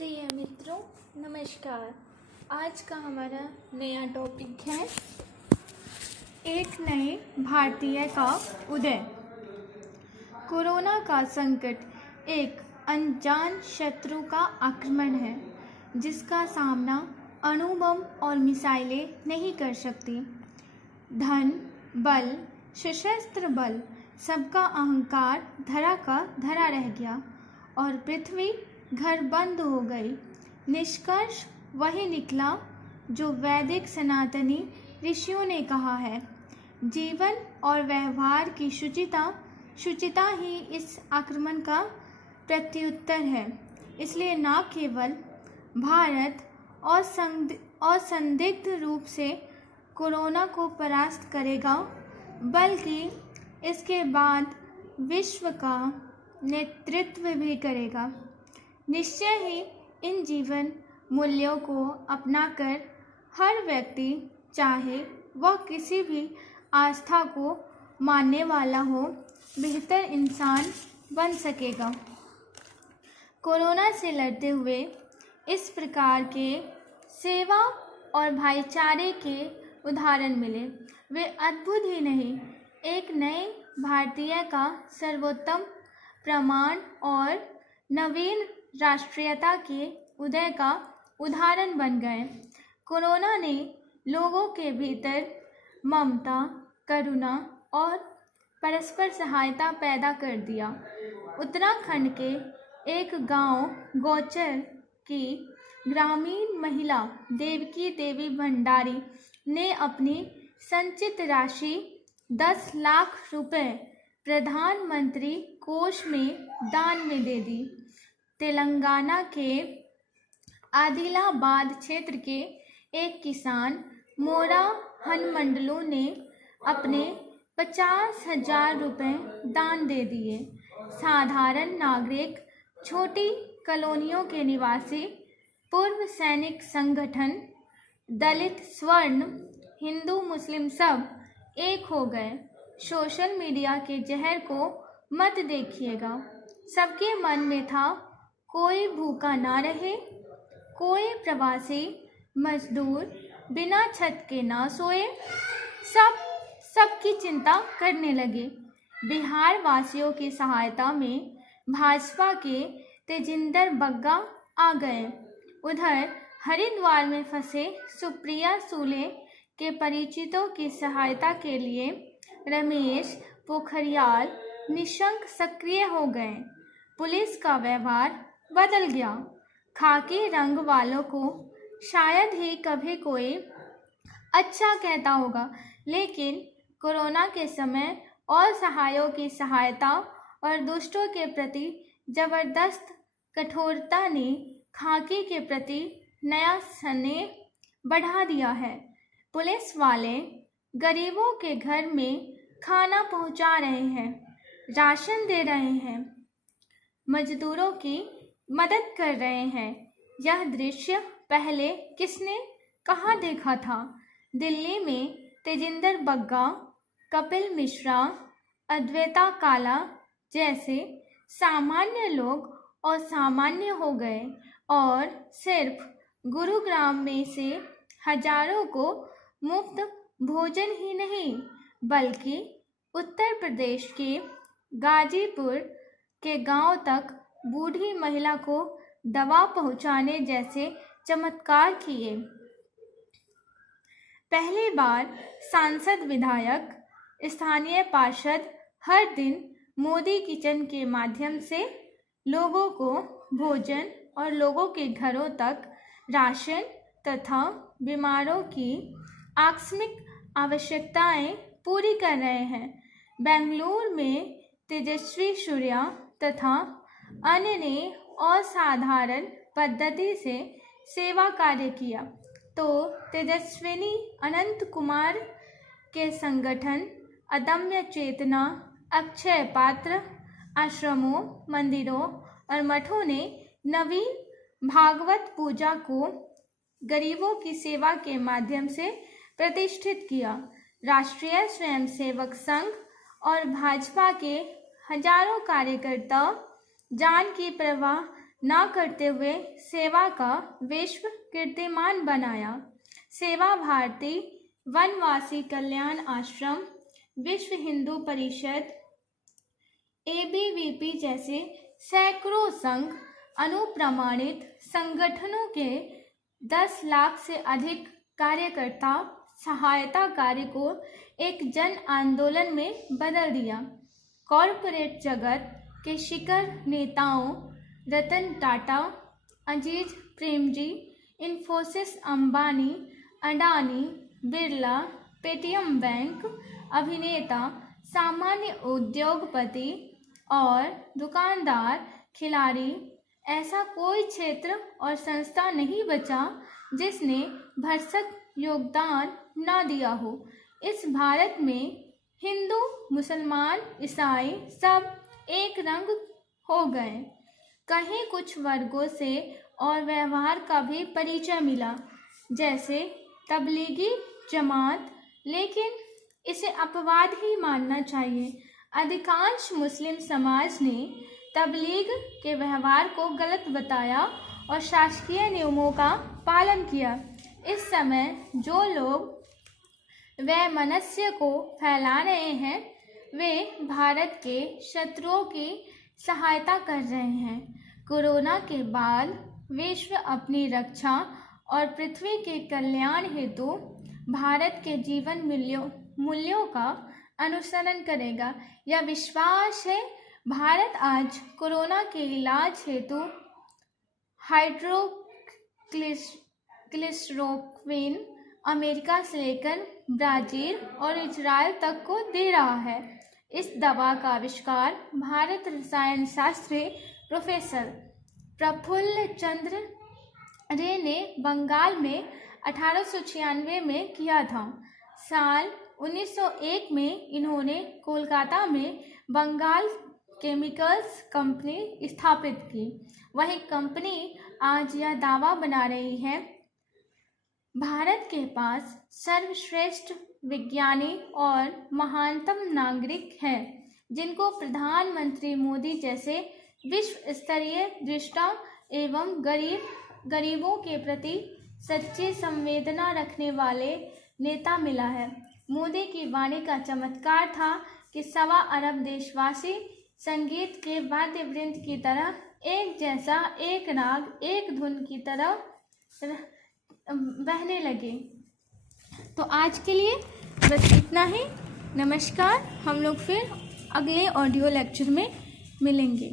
प्रिय मित्रों, नमस्कार। आज का हमारा नया टॉपिक है एक नए भारतीय का उदय। कोरोना का संकट एक अनजान शत्रु का आक्रमण है जिसका सामना अणुबम और मिसाइलें नहीं कर सकती। धन, बल, सशस्त्र बल, सबका अहंकार धरा का धरा रह गया और पृथ्वी घर बंद हो गई। निष्कर्ष वही निकला जो वैदिक सनातनी ऋषियों ने कहा है, जीवन और व्यवहार की शुचिता ही इस आक्रमण का प्रत्युत्तर है। इसलिए न केवल भारत असंदिग्ध रूप से कोरोना को परास्त करेगा, बल्कि इसके बाद विश्व का नेतृत्व भी करेगा। निश्चय ही इन जीवन मूल्यों को अपनाकर हर व्यक्ति, चाहे वह किसी भी आस्था को मानने वाला हो, बेहतर इंसान बन सकेगा। कोरोना से लड़ते हुए इस प्रकार के सेवा और भाईचारे के उदाहरण मिले। वे अद्भुत ही नहीं, एक नए भारतीय का सर्वोत्तम प्रमाण और नवीन राष्ट्रीयता के उदय का उदाहरण बन गए। कोरोना ने लोगों के भीतर ममता, करुणा और परस्पर सहायता पैदा कर दिया। उत्तराखंड के एक गांव गौचर की ग्रामीण महिला देवकी देवी भंडारी ने अपनी संचित राशि 10 लाख रुपए प्रधानमंत्री कोष में दान में दे दी। तेलंगाना के आदिलाबाद क्षेत्र के एक किसान मोरा हनमंडलू ने अपने 50,000 रुपए दान दे दिए। साधारण नागरिक, छोटी कॉलोनियों के निवासी, पूर्व सैनिक संगठन, दलित, स्वर्ण, हिंदू, मुस्लिम सब एक हो गए। सोशल मीडिया के जहर को मत देखिएगा। सबके मन में था कोई भूखा ना रहे, कोई प्रवासी मजदूर बिना छत के ना सोए। सबकी चिंता करने लगे। बिहार वासियों की सहायता में भाजपा के तेजिंदर बग्गा आ गए। उधर हरिद्वार में फंसे सुप्रिया सूले के परिचितों की सहायता के लिए रमेश पोखरियाल निशंक सक्रिय हो गए। पुलिस का व्यवहार बदल गया। खाकी रंग वालों को शायद ही कभी कोई अच्छा कहता होगा, लेकिन कोरोना के समय असहायों की सहायता और दुष्टों के प्रति जबरदस्त कठोरता ने खाकी के प्रति नया स्नेह बढ़ा दिया है। पुलिस वाले गरीबों के घर में खाना पहुंचा रहे हैं, राशन दे रहे हैं, मजदूरों की मदद कर रहे हैं। यह दृश्य पहले किसने कहाँ देखा था? दिल्ली में तेजिंदर बग्गा, कपिल मिश्रा, अद्वैता काला जैसे सामान्य लोग असामान्य हो गए और सिर्फ गुरुग्राम में से हजारों को मुफ्त भोजन ही नहीं, बल्कि उत्तर प्रदेश के गाजीपुर के गांव तक बूढ़ी महिला को दवा पहुंचाने जैसे चमत्कार किए। पहली बार सांसद, विधायक, स्थानीय पार्षद हर दिन मोदी किचन के माध्यम से लोगों को भोजन और लोगों के घरों तक राशन तथा बीमारों की आकस्मिक आवश्यकताएं पूरी कर रहे हैं। बेंगलुरु में तेजस्वी सूर्या तथा अन्य ने असाधारण पद्धति से सेवा कार्य किया, तो तेजस्विनी अनंत कुमार के संगठन अदम्य चेतना, अक्षय पात्र आश्रमों, मंदिरों और मठों ने नवीन भागवत पूजा को गरीबों की सेवा के माध्यम से प्रतिष्ठित किया। राष्ट्रीय स्वयंसेवक संघ और भाजपा के हजारों कार्यकर्ता जान की परवाह ना करते हुए सेवा का विश्व कीर्तिमान बनाया। सेवा भारती, वनवासी कल्याण आश्रम, विश्व हिंदू परिषद, ABVP जैसे सैकड़ों संघ अनुप्रमाणित संगठनों के 10 लाख से अधिक कार्यकर्ता सहायता कार्य को एक जन आंदोलन में बदल दिया। कॉरपोरेट जगत के शिखर नेताओं रतन टाटा, अजीज प्रेमजी, इन्फोसिस अंबानी, अडानी, बिरला, पेटीएम बैंक, अभिनेता, सामान्य उद्योगपति और दुकानदार, खिलाड़ी, ऐसा कोई क्षेत्र और संस्था नहीं बचा जिसने भरसक योगदान न दिया हो। इस भारत में हिंदू, मुसलमान, ईसाई सब एक रंग हो गए। कहीं कुछ वर्गों से और व्यवहार का भी परिचय मिला, जैसे तबलीगी जमात, लेकिन इसे अपवाद ही मानना चाहिए। अधिकांश मुस्लिम समाज ने तबलीग के व्यवहार को गलत बताया और शासकीय नियमों का पालन किया। इस समय जो लोग वैमनस्य को फैला रहे हैं वे भारत के शत्रुओं की सहायता कर रहे हैं। कोरोना के बाद विश्व अपनी रक्षा और पृथ्वी के कल्याण हेतु भारत के जीवन मूल्यों का अनुसरण करेगा। यह विश्वास है। भारत आज कोरोना के इलाज हेतु हाइड्रोक्सिक्लोरोक्विन अमेरिका से लेकर ब्राजील और इजराइल तक को दे रहा है। इस दवा का आविष्कार भारत रसायन शास्त्री प्रोफेसर प्रफुल्ल चंद्र रे ने बंगाल में 1896 में किया था। साल 1901 में इन्होंने कोलकाता में बंगाल केमिकल्स कंपनी स्थापित की। वही कंपनी आज यह दावा बना रही है। भारत के पास सर्वश्रेष्ठ विज्ञानी और महानतम नागरिक हैं, जिनको प्रधानमंत्री मोदी जैसे विश्व स्तरीय दृष्टा एवं गरीबों के प्रति सच्ची संवेदना रखने वाले नेता मिला है। मोदी की वाणी का चमत्कार था कि 1.25 अरब देशवासी संगीत के वाद्य वृंद की तरह एक जैसा, एक राग, एक धुन की तरह बहने लगे। तो आज के लिए बस इतना ही। नमस्कार। हम लोग फिर अगले ऑडियो लेक्चर में मिलेंगे।